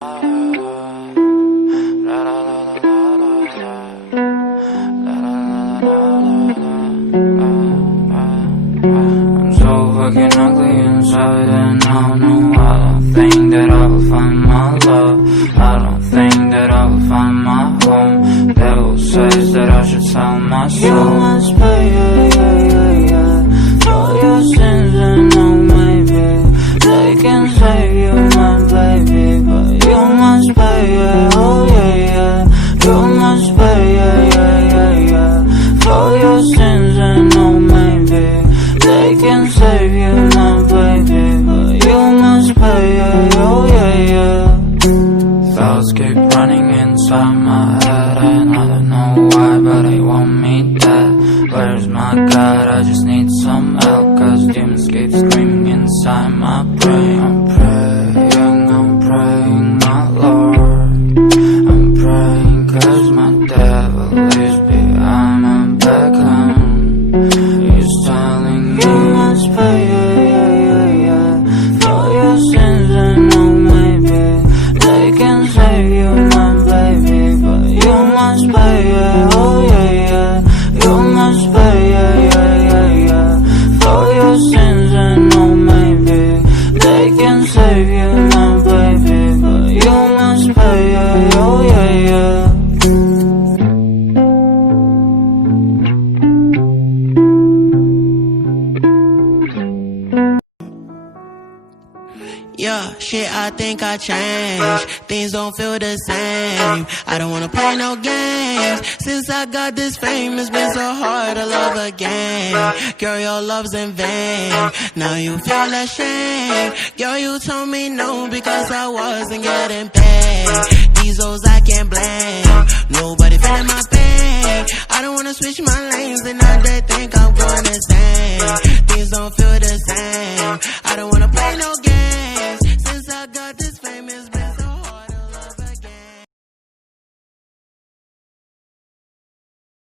I'm so fucking ugly inside, and I don't think that I will find my love. I don't think that I will find my home. Devil says that I should sell my soul. You must pay, for your sins, and no, maybe they can save you, my baby, but you must pay, oh yeah. You must pay, for your sins, and no, maybe they can save you, my baby, but you must pay, oh yeah. Thoughts keep running inside my head, and I don't know why, but they want me dead. Where's my God? I just need some help, cause demons keep screaming inside my brain. I'm praying, my Lord. I'm praying cause my devil is behind my back, he's telling me you must pay, for your sins, and no, maybe they can save you, my baby, but you must pay, oh yeah. You must pay, for your sins, and no, maybe they can save you, my baby, but you must pay, oh yeah. Yeah, shit, I think I changed. Things don't feel the same. I don't wanna play no games. Since I got this fame, it's been so hard to love again. Girl, your love's in vain. Now you feel ashamed. Girl, you told me no because I wasn't getting paid. These hoes I can't blame. Nobody feeling my pain. I don't wanna switch my lanes, and now they think I'm going insane. Things don't feel the same. I don't wanna play no games.